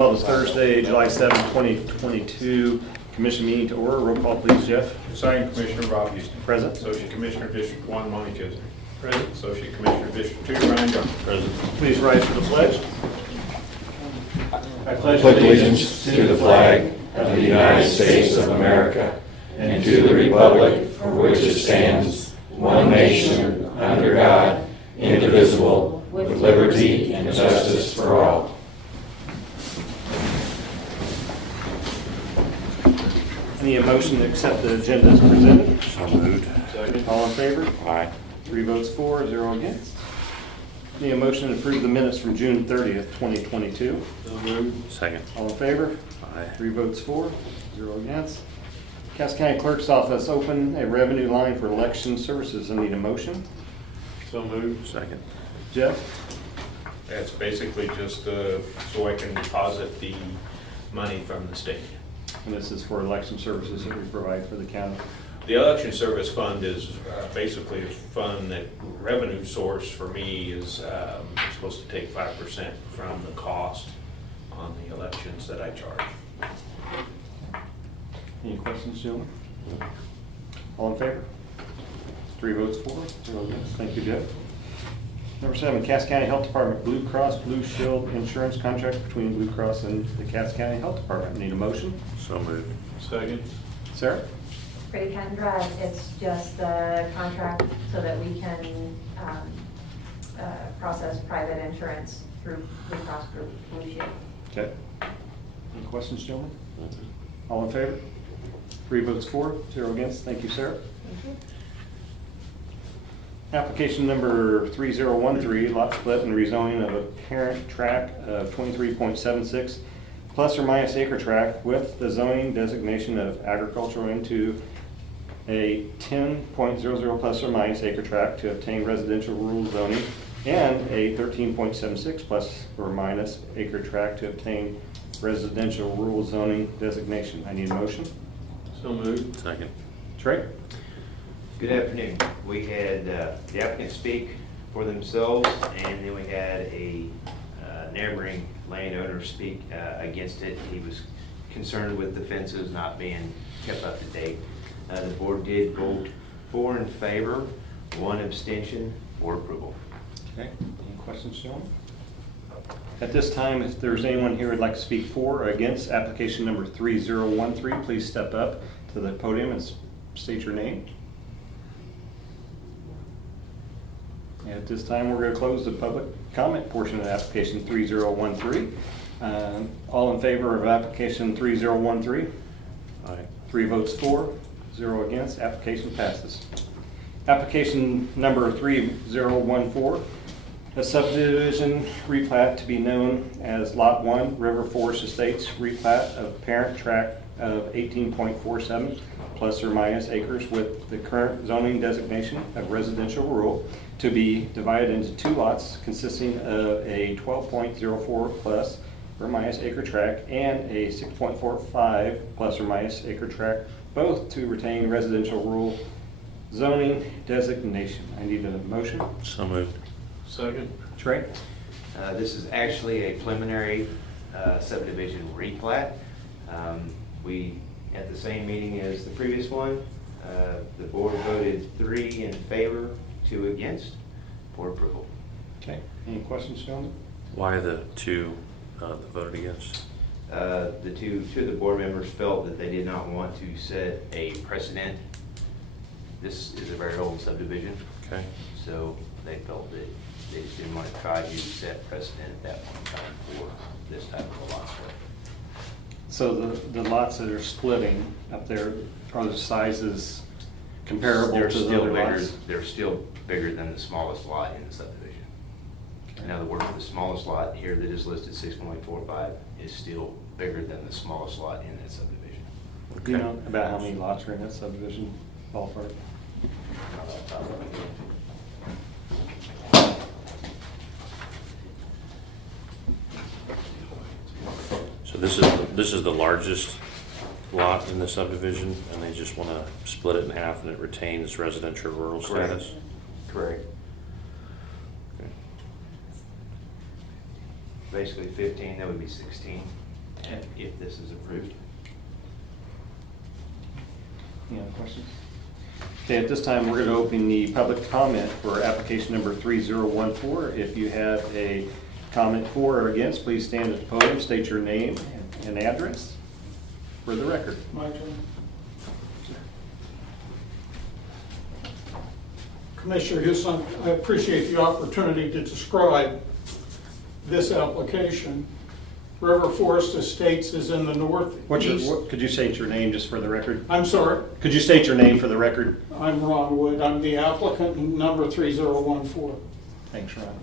Call this Thursday, July 7, 2022, commission meeting to order. Roll call, please, Jeff. Assigned Commissioner Bob Houston. Present. Associate Commissioner District 1, Monty Chisholm. Present. Associate Commissioner District 2, Ryan Johnson. Present. Please rise for the pledge. I pledge allegiance to the flag of the United States of America and to the republic for which it stands, one nation, under God, indivisible, with liberty and justice for all. Any motion to accept the agenda as presented? So moved. Second. All in favor? Aye. 3 votes for, 0 against. Need a motion to approve the minutes from June 30th, 2022. So moved. Second. All in favor? Aye. 3 votes for, 0 against. Cass County Clerk's Office open a revenue line for election services. I need a motion. So moved. Second. Jeff? That's basically just so I can deposit the money from the state. And this is for election services that we provide for the county. The election service fund is basically a fund that revenue source for me is supposed to take 5% from the cost on the elections that I charge. Any questions, gentlemen? All in favor? 3 votes for, 0 against. Thank you, Jeff. Number 7, Cass County Health Department Blue Cross Blue Shield insurance contract between Blue Cross and the Cass County Health Department. Need a motion? So moved. Second. Sarah? Pretty cut and dry. It's just a contract so that we can process private insurance through Blue Cross Blue Shield. Okay. Any questions, gentlemen? All in favor? 3 votes for, 0 against. Thank you, Sarah. Thank you. Application number 3013, lot split and rezoning of a parent tract of 23.76 plus or minus acre tract with the zoning designation of agricultural into a 10.00 plus or minus acre tract to obtain residential rural zoning and a 13.76 plus or minus acre tract to obtain residential rural zoning designation. I need a motion. So moved. Second. Trey? Good afternoon. We had the applicant speak for themselves, and then we had a neighboring landowner speak against it. He was concerned with the fences not being kept up to date. The board did vote 4 in favor, 1 abstention for approval. Okay, any questions, gentlemen? At this time, if there's anyone here who'd like to speak for or against application number 3013, please step up to the podium and state your name. And at this time, we're going to close the public comment portion of application 3013. All in favor of application 3013? Aye. 3 votes for, 0 against. Application passes. Application number 3014, a subdivision replat to be known as Lot 1, River Forest Estates, replat of parent tract of 18.47 plus or minus acres with the current zoning designation of residential rural to be divided into 2 lots consisting of a 12.04 plus or minus acre tract and a 6.45 plus or minus acre tract, both to retain residential rural zoning designation. I need a motion. So moved. Second. Trey? This is actually a preliminary subdivision replat. We, at the same meeting as the previous one, the board voted 3 in favor, 2 against for approval. Okay. Any questions, gentlemen? Why the two that voted against? The two of the board members felt that they did not want to set a precedent. This is a very old subdivision, Okay. so they felt that they just didn't want to try to set precedent at that point in time for this type of a lot split. So the lots that are splitting up there, are the sizes comparable They're to the still other bigger. lots? They're still bigger than the smallest lot in the subdivision. In other words, the smallest lot here that is listed 6.45 is still bigger than the smallest lot in that subdivision. Do you know about how many lots are in that subdivision ballpark? Not off the top of my head. So this is the largest lot in the subdivision, and they just want to split it in half, and it retains residential rural Correct. status. Correct. Okay. Basically 15, that would be 16. if this is approved. Any other questions? Okay, at this time, we're going to open the public comment for application number 3014. If you have a comment for or against, please stand at the podium, state your name and address for the record. My turn. Commissioner Houston, I appreciate the opportunity to describe this application. River Forest Estates is in the northeast. Could you state your name just for the record? I'm sorry, Could you state your name for the record? I'm Ron Wood. I'm the applicant, number 3014. Thanks, Ron.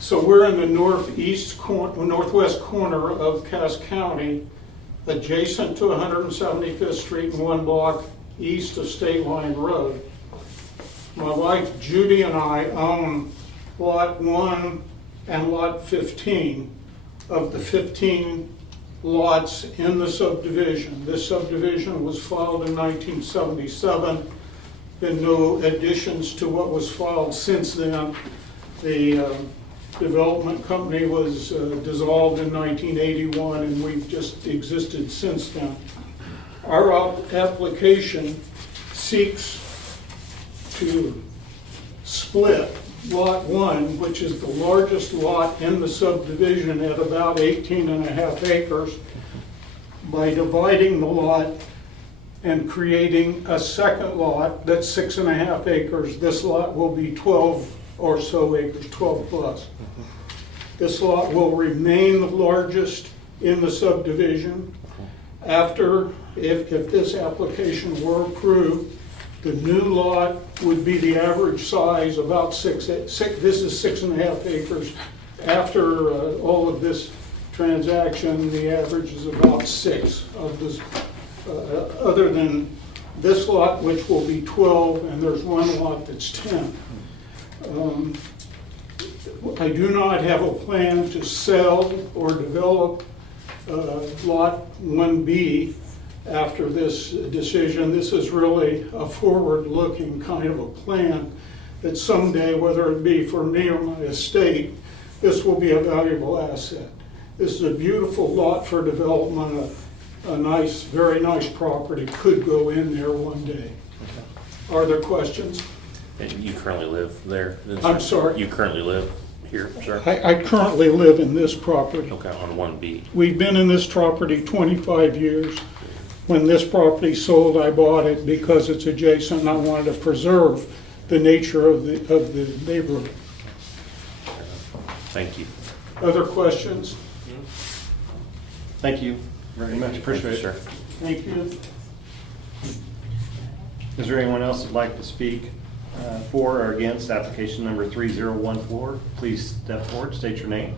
So we're in the northwest corner of Cass County, adjacent to 175th Street and 1 block east of State Line Road. My wife Judy and I own Lot 1 and Lot 15 of the 15 lots in the subdivision. This subdivision was filed in 1977. Been no additions to what was filed since then. The development company was dissolved in 1981, and we've just existed since then. Our application seeks to split Lot 1, which is the largest lot in the subdivision at about 18.5 acres, by dividing the lot and creating a second lot that's 6.5 acres. This lot will be 12 or so acres, 12 plus. This lot will remain the largest in the subdivision. After, if this application were approved, the new lot would be the average size, about this is 6.5 acres. After all of this transaction, the average is about 6 of this, other than this lot, which will be 12, and there's 1 lot that's 10. I do not have a plan to sell or develop Lot 1B after this decision. This is really a forward-looking kind of a plan that someday, whether it be for me or my estate, this will be a valuable asset. This is a beautiful lot for development. A nice, very nice property could go in there one day. Are there questions? And you currently live there? then, I'm sir? sorry? You currently live here, sir? I currently live in this property. Okay, on 1B. We've been in this property 25 years. When this property sold, I bought it because it's adjacent and I wanted to preserve the nature of the neighborhood. Thank you. Other questions? Thank you very much, appreciate it. Sir. Thank you. Is there anyone else that'd like to speak for or against application number 3014? Please step forward, state your name.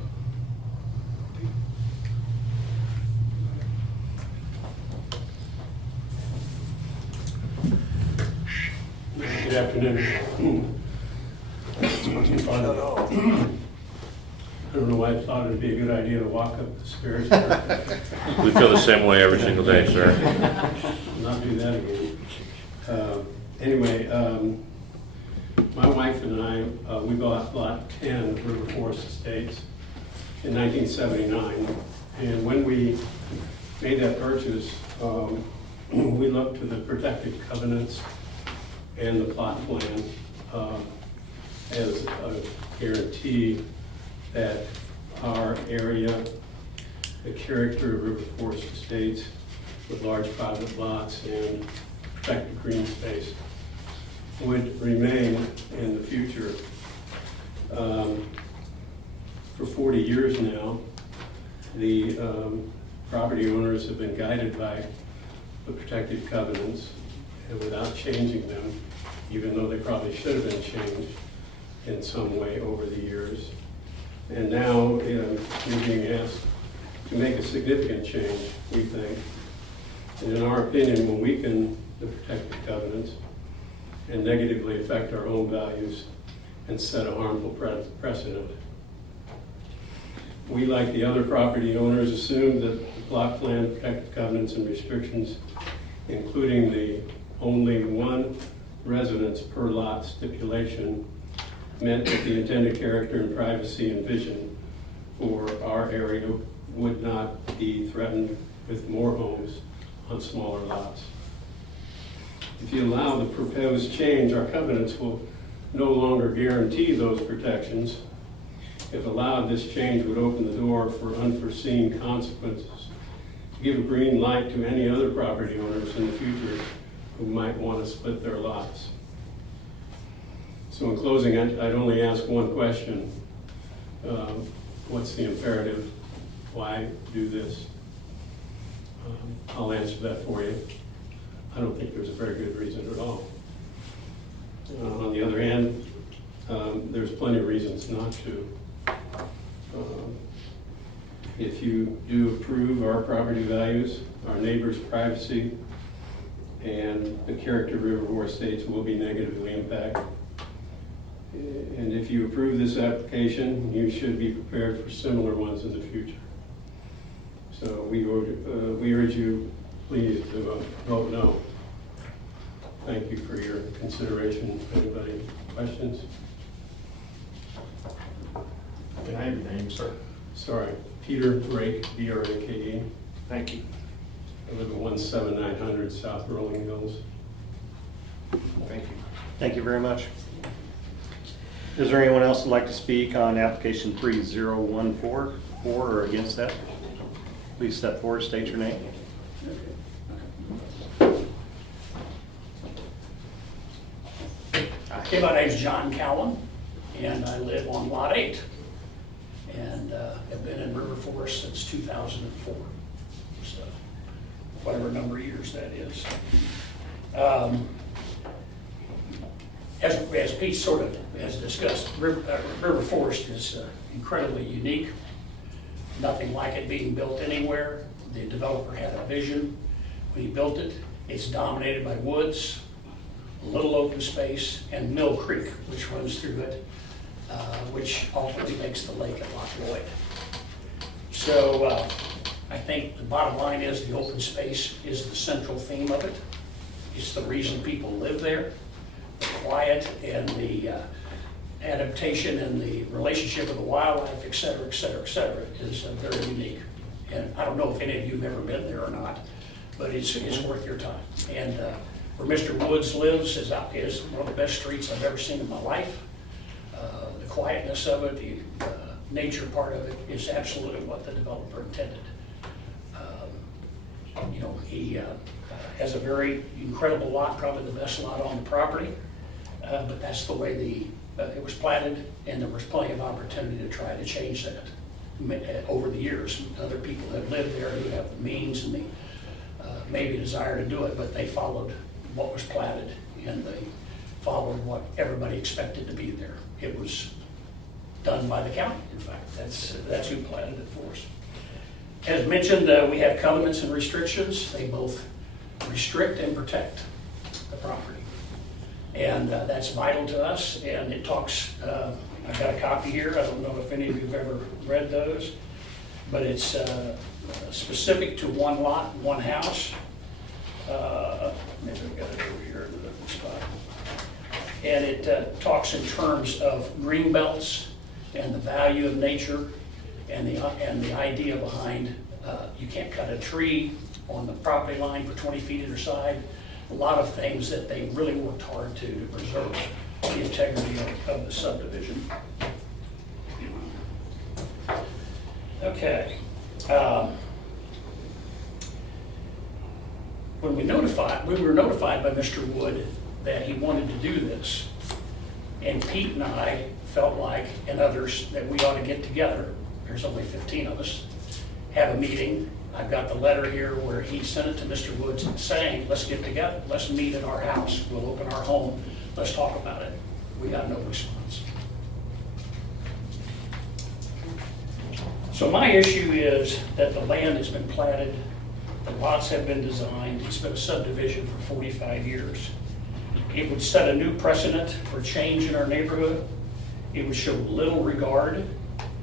Good afternoon. I don't know why I thought it'd be a good idea to walk up the stairs. We feel the same way every single day, sir. Not do that again. Anyway, my wife and I, we bought Lot 10 of River Forest Estates in 1979. And when we made that purchase, we looked to the protective covenants and the plot plan as a guarantee that our area, the character of River Forest Estates with large private lots and protected green space would remain in the future. For 40 years now, the property owners have been guided by the protected covenants and without changing them, even though they probably should have been changed in some way over the years. And now you're being asked to make a significant change, we think. And in our opinion, will weaken the protected covenants and negatively affect our own values and set a harmful precedent. We, like the other property owners, assumed that the plot plan, protected covenants, and restrictions, including the only 1 residence per lot stipulation, meant that the intended character and privacy and vision for our area would not be threatened with more homes on smaller lots. If you allow the proposed change, our covenants will no longer guarantee those protections. If allowed, this change would open the door for unforeseen consequences. Give a green light to any other property owners in the future who might want to split their lots. So in closing, I'd only ask one question. What's the imperative? Why do this? I'll answer that for you. I don't think there's a very good reason at all. On the other hand, there's plenty of reasons not to. If you do approve our property values, our neighbors' privacy, and the character of River Estates will be negatively impacted. And if you approve this application, you should be prepared for similar ones in the future. So we urge you, please, to vote no. Thank you for your consideration. Anybody questions? Can I have your name, sir? Sorry, Peter Brake, B-R-A-K-E. Thank you. I live at 17900 South Rolling Hills. Thank you. Thank you very much. Is there anyone else who'd like to speak on application 3014, for or against that? Please step forward, state your name. Okay, my name's John Cowan, and I live on Lot 8, and have been in River Forest since 2004, so whatever number of years that is. As Pete sort of has discussed, River Forest is incredibly unique. Nothing like it being built anywhere. The developer had a vision when he built it. It's dominated by woods, a little open space, and Mill Creek, which runs through it, which ultimately makes the lake at Loch Lloyd. So I think the bottom line is the open space is the central theme of it. It's the reason people live there. The quiet and the adaptation and the relationship with the wildlife, et cetera, et cetera, et cetera, is very unique. And I don't know if any of you have ever been there or not, but it's worth your time. And where Mr. Woods lives is one of the best streets I've ever seen in my life. The quietness of it, the nature part of it is absolutely what the developer intended. He has a very incredible lot, probably the best lot on the property, but that's the way it was platted, and there was plenty of opportunity to try to change that over the years. Other people have lived there who have the means and the maybe desire to do it, but they followed what was platted, and they followed what everybody expected to be there. It was done by the county, in fact. That's who platted it for us. As mentioned, we have covenants and restrictions. They both restrict and protect the property. And that's vital to us, and it talks, I've got a copy here. I don't know if any of you have ever read those, but it's specific to one lot, one house. Maybe I've got it over here in a different spot. And it talks in terms of green belts and the value of nature and the idea behind you can't cut a tree on the property line for 20 feet either side. A lot of things that they really worked hard to preserve the integrity of the subdivision. Okay. When we were notified by Mr. Wood that he wanted to do this, and Pete and I felt like, and others, that we ought to get together. There's only 15 of us. Have a meeting. I've got the letter here where he sent it to Mr. Woods saying, let's get together, let's meet at our house, we'll open our home, let's talk about it. We got no response. So my issue is that the land has been platted, the lots have been designed, it's been a subdivision for 45 years. It would set a new precedent for change in our neighborhood. It would show little regard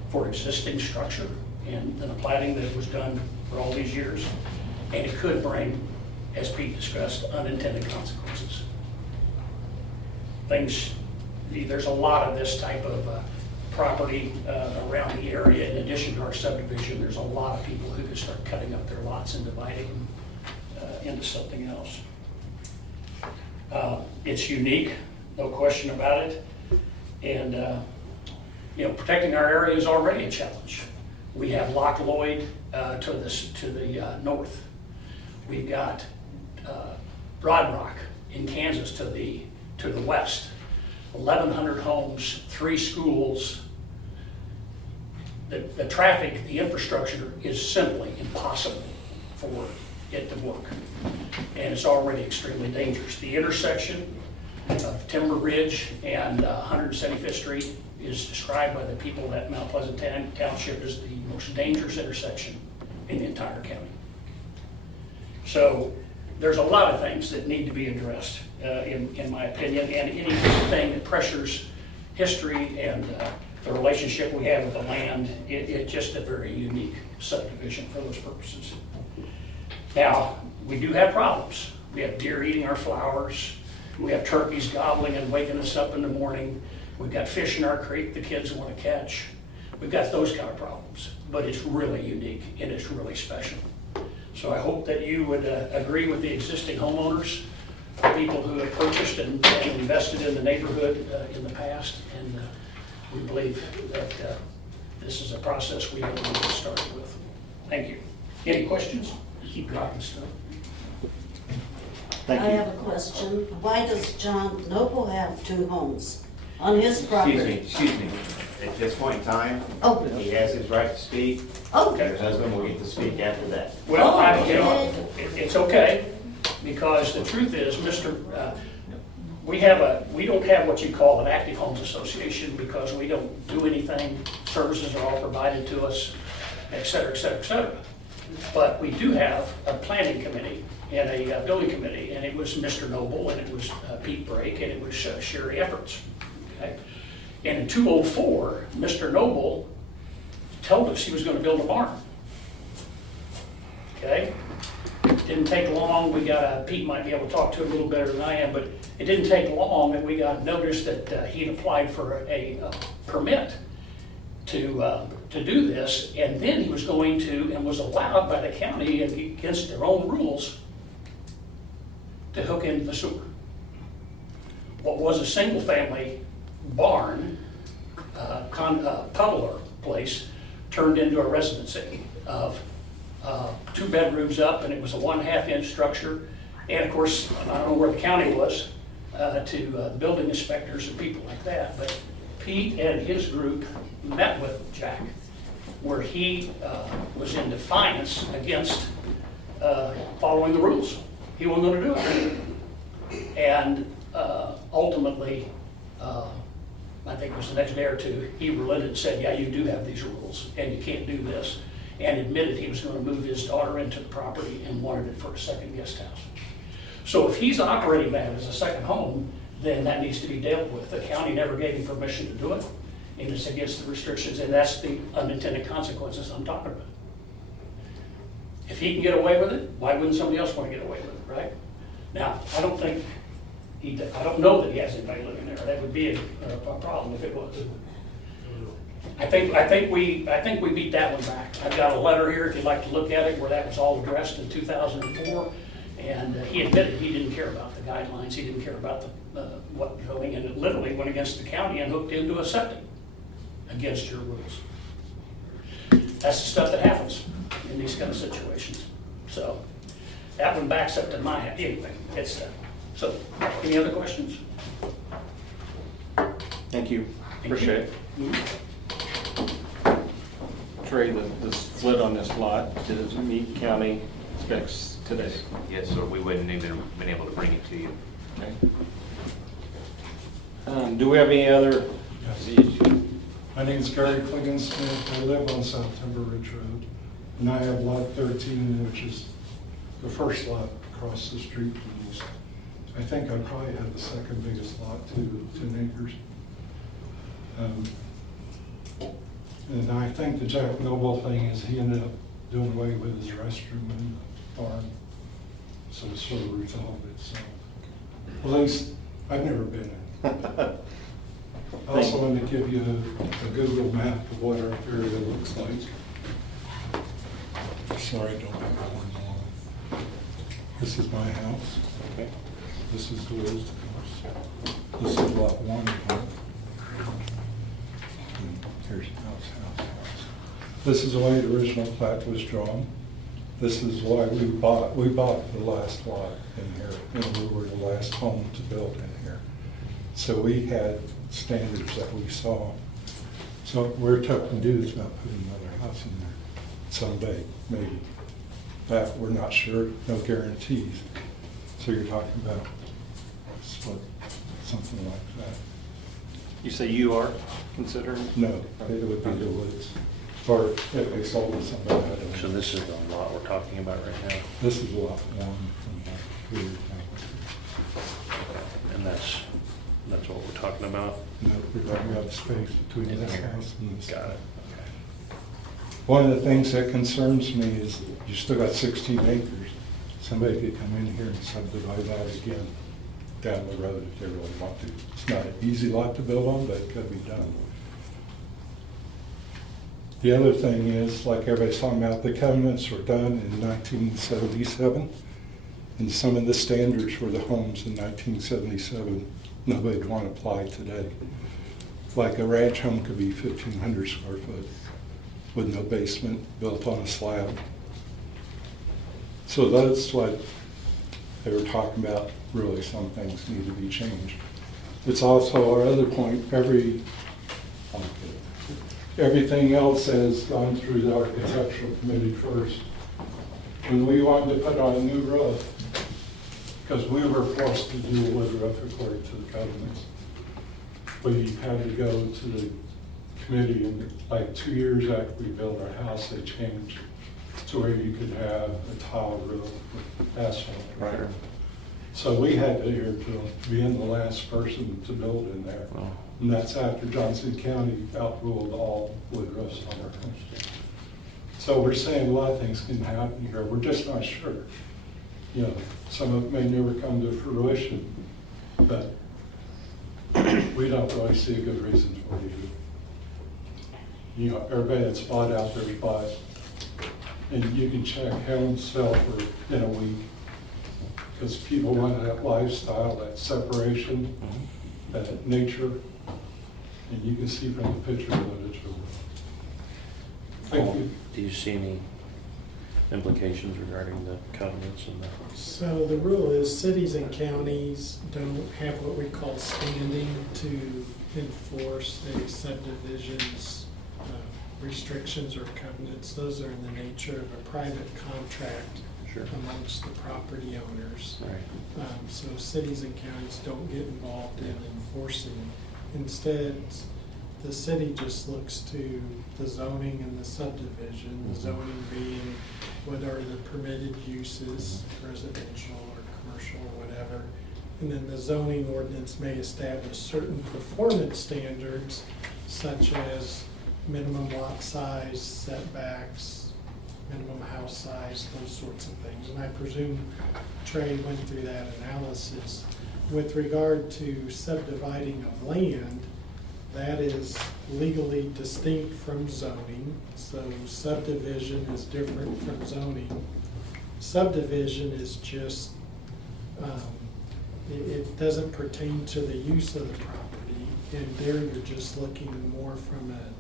for existing structure and the platting that was done for all these years. And it could bring, as Pete discussed, unintended consequences. There's a lot of this type of property around the area. In addition to our subdivision, there's a lot of people who just start cutting up their lots and dividing them into something else. It's unique, no question about it. And, protecting our area is already a challenge. We have Loch Lloyd to the north. We've got Broad Rock in Kansas to the west. 1,100 homes, 3 schools. The traffic, the infrastructure is simply impossible for it to work. And it's already extremely dangerous. The intersection of Timber Ridge and 175th Street is described by the people at Mount Pleasant Township as the most dangerous intersection in the entire county. So there's a lot of things that need to be addressed, in my opinion, and anything that pressures history and the relationship we have with the land, it's just a very unique subdivision for those purposes. Now, we do have problems. We have deer eating our flowers. We have turkeys gobbling and waking us up in the morning. We've got fish in our creek the kids want to catch. We've got those kind of problems, but it's really unique and it's really special. So I hope that you would agree with the existing homeowners, people who have purchased and invested in the neighborhood in the past, and we believe that this is a process we don't need to start with. Thank you. Any questions? Keep dropping stuff. Thank I you. have a question. Why does John Noble have 2 homes on his property? Excuse me. At this point in time, Oh. he has his right to speak. Oh, Your husband will get to speak after that. Well, okay. it's okay, because the truth is, we don't have what you call an active homes association because we don't do anything. Services are all provided to us, et cetera, et cetera, et cetera. But we do have a planning committee and a building committee, and it was Mr. Noble, and it was Pete Brake, and it was Sherry Efforts. Okay? And in 2004, Mr. Noble told us he was going to build a barn. Okay? Didn't take long. We got Pete might be able to talk to it a little better than I am, but it didn't take long that we got notice that he'd applied for a permit to do this, and then he was going to, and was allowed by the county against their own rules, to hook into the sewer. What was a single-family barn, puddler place, turned into a residency of 2 bedrooms up, and it was a 1/2 inch structure. And of course, I don't know where the county was to building inspectors and people like that, but Pete and his group met with Jack, where he was in defiance against following the rules. He wasn't going to do it. And ultimately, I think it was the next day or two, he relented and said, yeah, you do have these rules and you can't do this. And admitted he was going to move his daughter into the property and wanted it for a second guest house. So if he's operating that as a second home, then that needs to be dealt with. The county never gave him permission to do it, and it's against the restrictions, and that's the unintended consequences I'm talking about. If he can get away with it, why wouldn't somebody else want to get away with it, right? Now, I don't know that he has anybody living there. That would be a problem if it was. I think we beat that one back. I've got a letter here, if you'd like to look at it, where that was all addressed in 2004. And he admitted he didn't care about the guidelines, he didn't care about what zoning, and it literally went against the county and hooked into a septic against your rules. That's the stuff that happens in these kind of situations. So that one backs up to my head. Anyway, so any other questions? Thank you. Appreciate it. Trey, the split on this lot, does it meet county specs today? Yes, sir, we wouldn't even been able to bring it to you. Okay. Do we have any other? My name's Gary Kliggins-Smith. I live on South Timber Ridge Road, and I have lot 13, which is the first lot across the street from these. I think I probably have the second biggest lot, 10 acres. And I think the Jack Noble thing is he ended up doing away with his restroom in the barn, so it sort of resolved itself. Well, at least I've never been in. I also want to give you a Google map of what our area looks like. Sorry, don't have one more. This is my house. Okay. This is Lou's house. This is lot 1. And here's house. This is the way the original plat was drawn. This is why we bought the last lot in here, and we were the last home to build in here. So we had standards that we saw. So we're talking dudes about putting another house in there someday, maybe. That, we're not sure, no guarantees. So you're talking about split, something like that. You say you are considering? No, it would be the woods. Or if they sold to somebody, I don't know. So this is the lot we're talking about right now, This is lot 1 from here. and that's what we're talking about? No, we're talking about the space between In this here. house and this. Got it, One of the things that concerns me is you still got 16 acres. Somebody could come in here and subdivide that again down the road if they really want to. It's not an easy lot to build on, but it could be done. The other thing is, like everybody's talking about, the covenants were done in 1977, and some of the standards for the homes in 1977, nobody'd want to apply today. Like a ranch home could be 1,500 square foot with no basement, built on a slab. So that's what they were talking about, really some things need to be changed. It's also our other point, everything else has gone through the architectural committee first. When we wanted to put on a new roof, because we were forced to do a wood roof according to the covenants, we had to go to the committee, and like 2 years after we built our house, they changed to where you could have a tile roof with asphalt. Right. So we had to be the last person to build in there. Wow. And that's after Johnson County outruled all wood roofs on our homes. So we're saying a lot of things can happen here. We're just not sure. You know, some of it may never come to fruition, but we don't really see a good reason for it either. You know, everybody that's bought out there's bought, and you can check homes sell for in a week, because people want that lifestyle, that separation, that nature, and you can see from the picture footage. Thank you. Do you see any implications regarding the covenants and the? So the rule is cities and counties don't have what we call standing to enforce a subdivision's restrictions or covenants. Those are in the nature of a private contract amongst the property owners. Right. So cities and counties don't get involved in enforcing. Instead, the city just looks to the zoning and the subdivision, the zoning being what are the permitted uses, residential or commercial or whatever. And then the zoning ordinance may establish certain performance standards such as minimum lot size, setbacks, minimum house size, those sorts of things. And I presume Trey went through that analysis. With regard to subdividing of land, that is legally distinct from zoning. So subdivision is different from zoning. Subdivision is just, it doesn't pertain to the use of the property. And there you're just looking more from an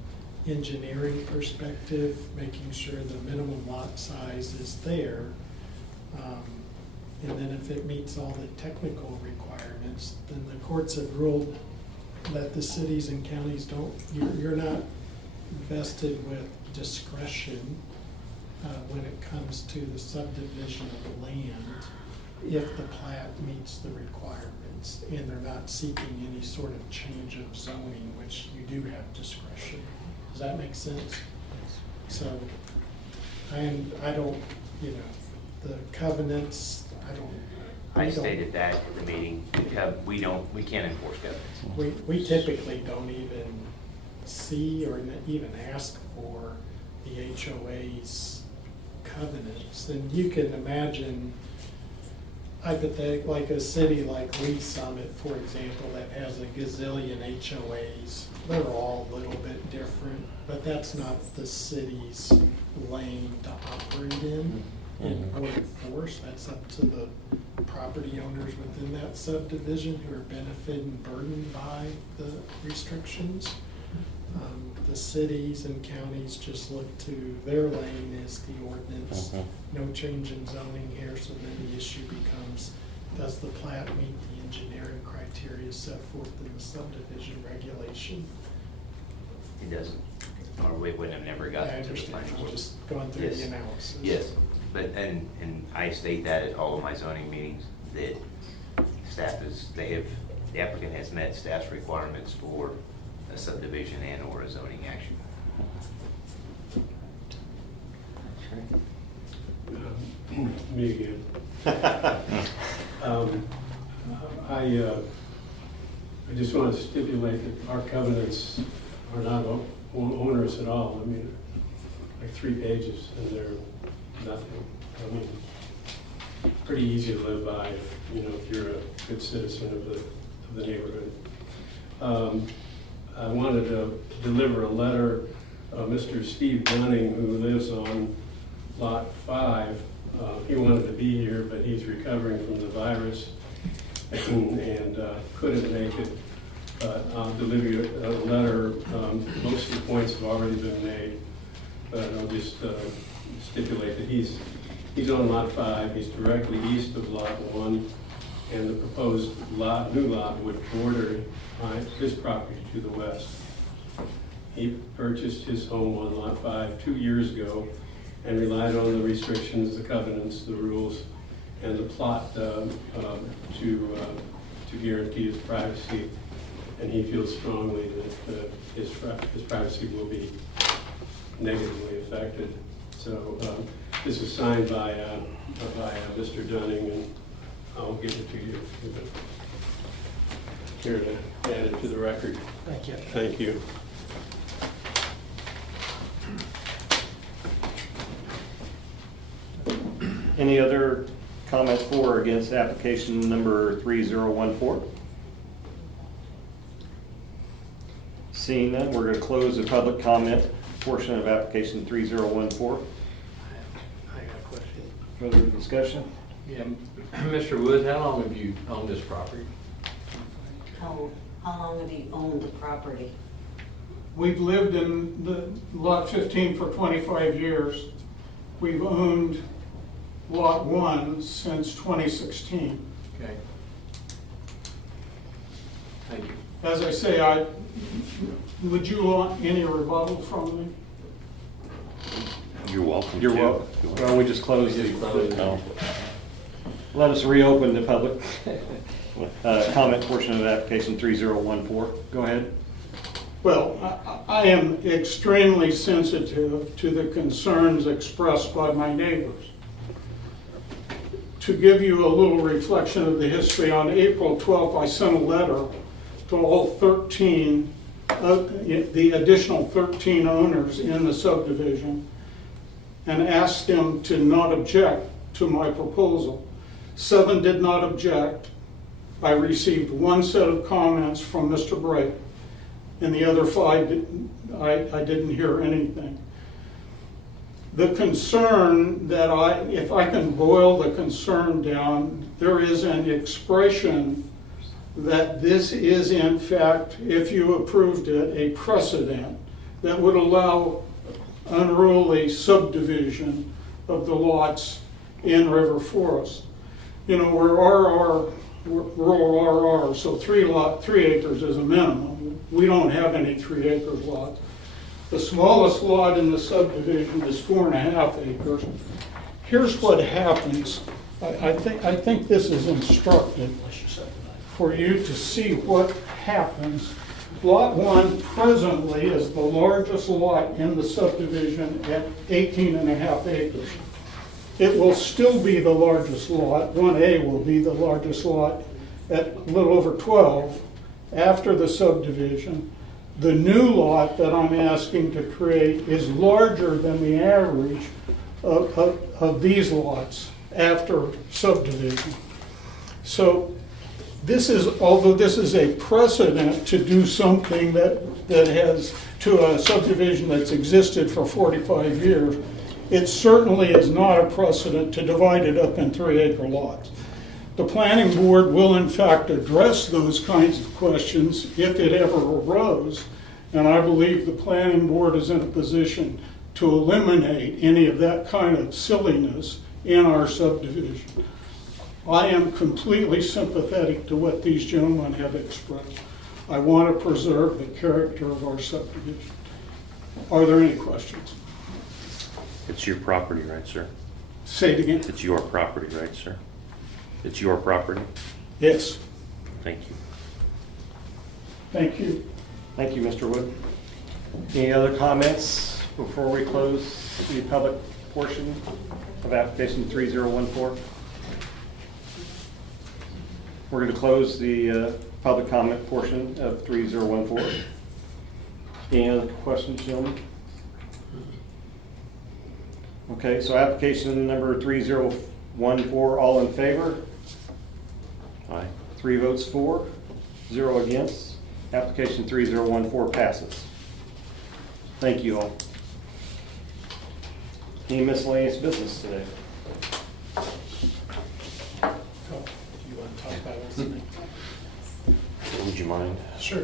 engineering perspective, making sure the minimum lot size is there. And then if it meets all the technical requirements, then the courts have ruled that the cities and counties don't, you're not vested with discretion when it comes to the subdivision of the land if the plat meets the requirements and they're not seeking any sort of change of zoning, which you do have discretion. Does that make sense? So, I don't, you know, the covenants, I stated that at the meeting, because we can't enforce covenants. We typically don't even see or even ask for the HOA's covenants. And you can imagine hypothetical, like a city like Lee Summit, for example, that has a gazillion HOAs. They're all a little bit different, but that's not the city's lane to operate in or enforce. That's up to the property owners within that subdivision who are benefited and burdened by the restrictions. The cities and counties just look to their lane as the ordinance. No change in zoning here, so then the issue becomes, does the plat meet the engineering criteria set forth in the subdivision regulation? It doesn't, or we would have never I gotten to the understand, planning I'm board. just going through Yes. the analysis. Yes, but, and I state that at all of my zoning meetings, that staff is, the applicant has met staff's requirements for a subdivision and or a zoning action. Me again. I just want to stipulate that our covenants are not onerous at all. I mean, like 3 pages and they're nothing. I mean, pretty easy to live by, if you're a good citizen of the neighborhood. I wanted to deliver a letter, Mr. Steve Dunning, who lives on Lot 5. He wanted to be here, but he's recovering from the virus and couldn't make it. But I'll deliver you a letter. Most of the points have already been made, but I'll just stipulate that he's on Lot 5. He's directly east of Lot 1, and the proposed new lot would border his property to the west. He purchased his home on Lot 5 2 years ago and relied on the restrictions, the covenants, the rules, and the plot to guarantee his privacy. And he feels strongly that his privacy will be negatively affected. So this is signed by Mr. Dunning, and I'll give it to you if you're here to add it to the record. Thank you. Thank you. Any other comments for or against application number 3014? Seeing none, we're going to close the public comment portion of application 3014. I got a question. Further discussion? Yeah, Mr. Woods, how long have you owned this property? How long have you owned the property? We've lived in the Lot 15 for 25 years. We've owned Lot 1 since 2016. Okay. Thank you. As I say, would you want any rebuttal from me? You're welcome. You're welcome. Why don't we just close No. Let us reopen the public comment portion of application 3014. Go ahead. Well, I am extremely sensitive to the concerns expressed by my neighbors. To give you a little reflection of the history, on April 12th, I sent a letter to all 13, the additional 13 owners in the subdivision, and asked them to not object to my proposal. 7 did not object. I received 1 set of comments from Mr. Bright, and the other 5, I didn't hear anything. The concern that if I can boil the concern down, there is an expression that this is in fact, if you approved it, a precedent that would allow unruly subdivision of the lots in River Forest. We're RR, rural RR, so 3 acres is a minimum. We don't have any 3 acre lots. The smallest lot in the subdivision is 4.5 acres. Here's what happens. I think this is instructive for you to see what happens. Lot 1 presently is the largest lot in the subdivision at 18.5 acres. It will still be the largest lot. 1A will be the largest lot at a little over 12 after the subdivision. The new lot that I'm asking to create is larger than the average of these lots after subdivision. So this is, although this is a precedent to do something that has, to a subdivision that's existed for 45 years, it certainly is not a precedent to divide it up in 3-acre lots. The planning board will in fact address those kinds of questions if it ever arose, and I believe the planning board is in a position to eliminate any of that kind of silliness in our subdivision. I am completely sympathetic to what these gentlemen have expressed. I want to preserve the character of our subdivision. Are there any questions? It's your property, right, sir? Say it again. It's your property, right, sir? It's your property? Yes. Thank you. Thank you. Thank you, Mr. Wood. Any other comments before we close the public portion of application 3014? We're going to close the public comment portion of 3014. Any other questions, gentlemen? Okay, so application number 3014, all in favor? Aye. 3 votes for, 0 against. Application 3014 passes. Thank you all. Any miscellaneous business today? Oh, you want to talk about it tonight? Would you mind? Sure.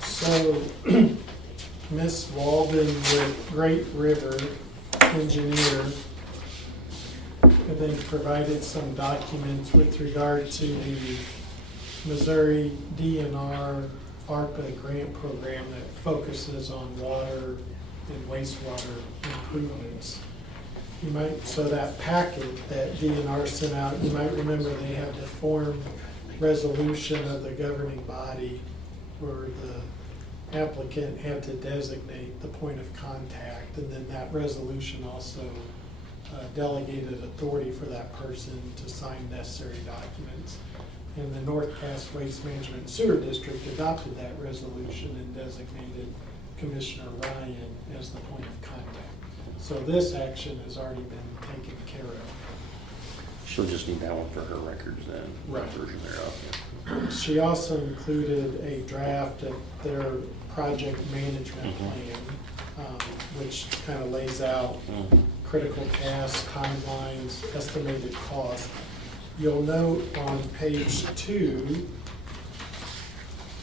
So, Miss Walden with Great River Engineer, I think, provided some documents with regard to the Missouri DNR ARPA grant program that focuses on water and wastewater improvements. You might, so that packet that DNR sent out, you might remember they had to form resolution of the governing body where the applicant had to designate the point of contact, and then that resolution also delegated authority for that person to sign necessary documents. And the North Cass Waste Management Sewer District adopted that resolution and designated Commissioner Ryan as the point of contact. So this action has already been taken care of. She'll just need that one for her records then. Right. Version thereof. She also included a draft of their project management plan, which kind of lays out critical tasks, timelines, estimated cost. You'll note on page 2,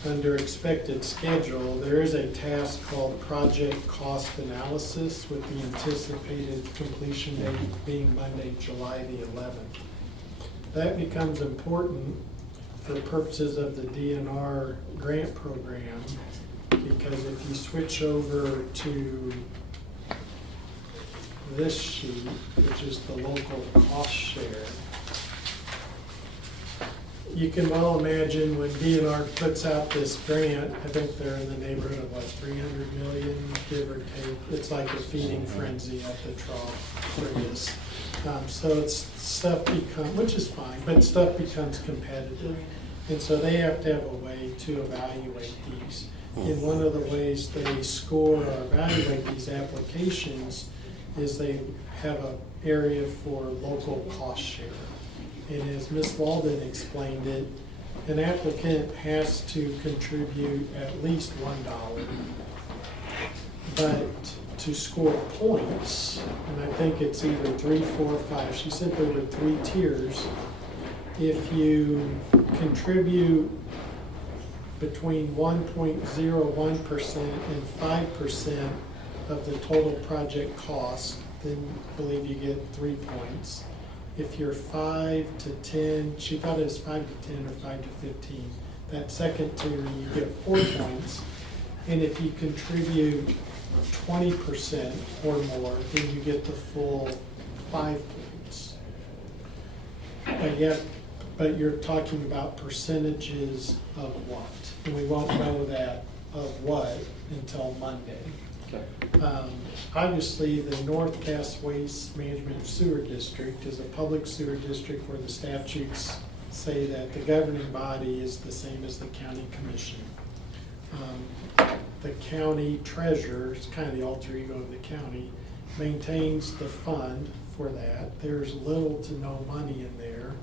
under expected schedule, there is a task called project cost analysis with the anticipated completion date being Monday, July the 11th. That becomes important for purposes of the DNR grant program, because if you switch over to this sheet, which is the local cost share, you can well imagine when DNR puts out this grant, I think they're in the neighborhood of what, 300 million, give or take. It's like a feeding frenzy at the trough for this. So it's stuff which is fine, but stuff becomes competitive. And so they have to have a way to evaluate these. And one of the ways they score or evaluate these applications is they have an area for local cost share. And as Ms. Walden explained it, an applicant has to contribute at least $1. But to score points, and I think it's either 3, 4, 5, she said there were 3 tiers. If you contribute between 1.01% and 5% of the total project cost, then I believe you get 3 points. If you're 5 to 10, she thought it was 5 to 10 or 5 to 15. That second tier, you get 4 points. And if you contribute 20% or more, then you get the full 5 points. But you're talking about percentages of what? And we won't know that of what until Monday. Obviously, the North Cass Waste Management Sewer District is a public sewer district where the statutes say that the governing body is the same as the county commission. The county treasurer, is kind of the alter ego of the county, maintains the fund for that. There's little to no money in there.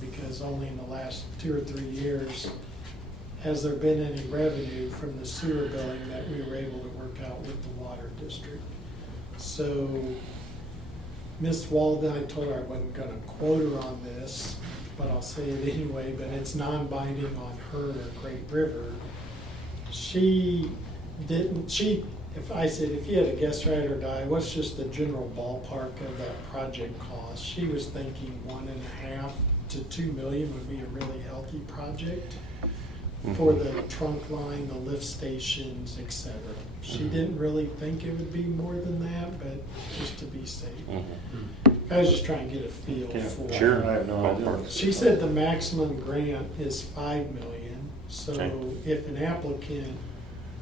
because only in the last 2 or 3 years has there been any revenue from the sewer billing that we were able to work out with the water district. So Ms. Walden, I told her I wasn't gonna quote her on this, but I'll say it anyway, but it's non-binding on her or Great River. She didn't, if I said, if you had to guess right or die, what's just the general ballpark of that project cost? She was thinking 1.5 to 2 million would be a really healthy project for the trunk line, the lift stations, et cetera. She didn't really think it would be more than that, but just to be safe. I was just trying to get a feel for. Sure. I have no idea. She said the maximum grant is 5 million, so Okay. if an applicant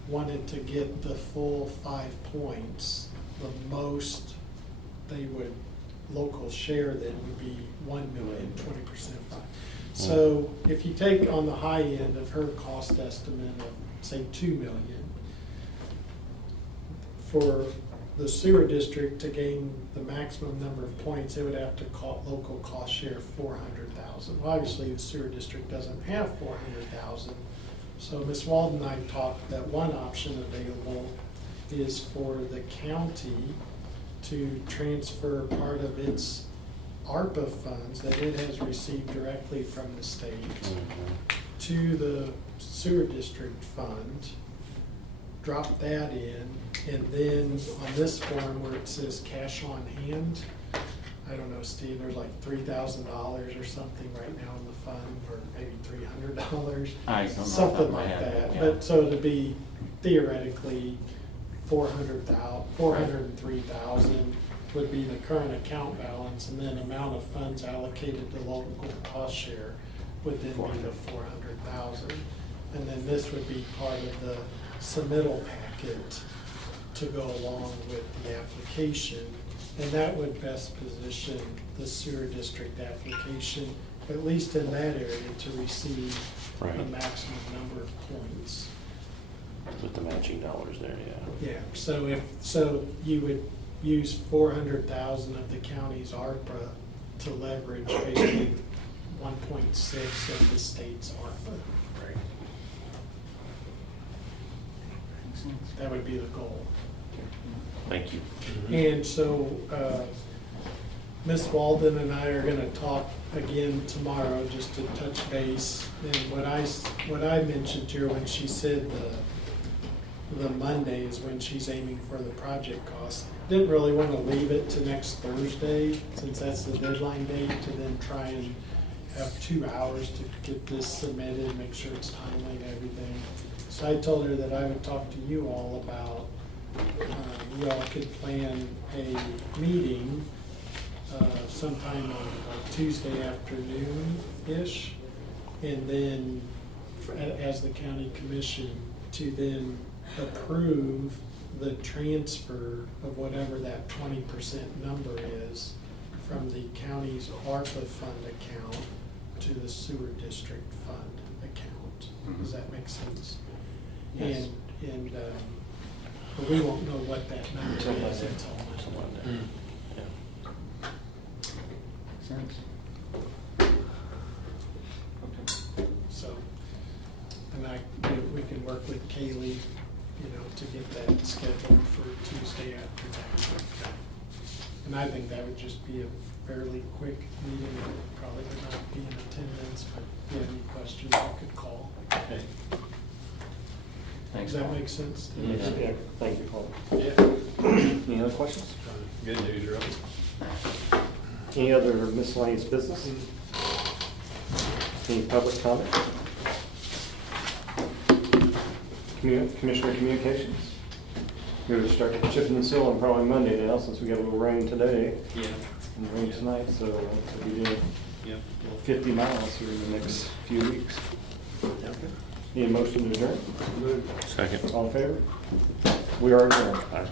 wanted to get the full 5 points, the most they would, local share then would be 1 million, 20% 5. So if you take on the high end of her cost estimate of, say, 2 million, for the sewer district to gain the maximum number of points, it would have to local cost share 400,000. Well, obviously, the sewer district doesn't have 400,000. So Ms. Walden and I talked that one option available is for the county to transfer part of its ARPA funds that it has received directly from the state to the sewer district fund, drop that in, and then on this form where it says cash on hand, I don't know, Steve, there's like $3,000 or something right now in the fund, or maybe $300. I don't know. Something like that, but so to be theoretically 403,000 would be the current account balance, and then amount of funds allocated to local cost share would then be the 400,000. And then this would be part of the submittal packet to go along with the application. And that would best position the sewer district application, at least in that area, to receive a Right. maximum number of points. With the matching dollars there, yeah. Yeah, so you would use 400,000 of the county's ARPA to leverage basically 1.6 of the state's ARPA. Right. That would be the goal. Thank you. And so, Ms. Walden and I are gonna talk again tomorrow, just to touch base. And what I mentioned to her when she said the Monday is when she's aiming for the project costs. Didn't really wanna leave it to next Thursday, since that's the deadline date, to then try and have 2 hours to get this submitted, make sure it's timely and everything. So I told her that I would talk to you all about, you all could plan a meeting sometime on like Tuesday afternoon-ish, and then as the county commission to then approve the transfer of whatever that 20% number is from the county's ARPA fund account to the sewer district fund account. Does that make sense? Yes. And but we won't know what that number is until Something like that. Yeah. so. And we can work with Kaylee, to get that scheduled for Tuesday afternoon. And I think that would just be a fairly quick meeting. I probably would not be in attendance, but if you have any questions, I could call. Okay. Thanks. Does that make sense? Yeah, thank you, Paul. Yeah. Any other questions? Good news, Rob. Any other miscellaneous business? Any public comment? Commissioner communications? We're going to start chipping and sealing probably Monday now, since we got a little rain today Yeah. and rain tonight, so we'll be doing Yep. 50 miles here in the next few weeks. Need a motion to adjourn? Second. All in favor? We are adjourned. Aye.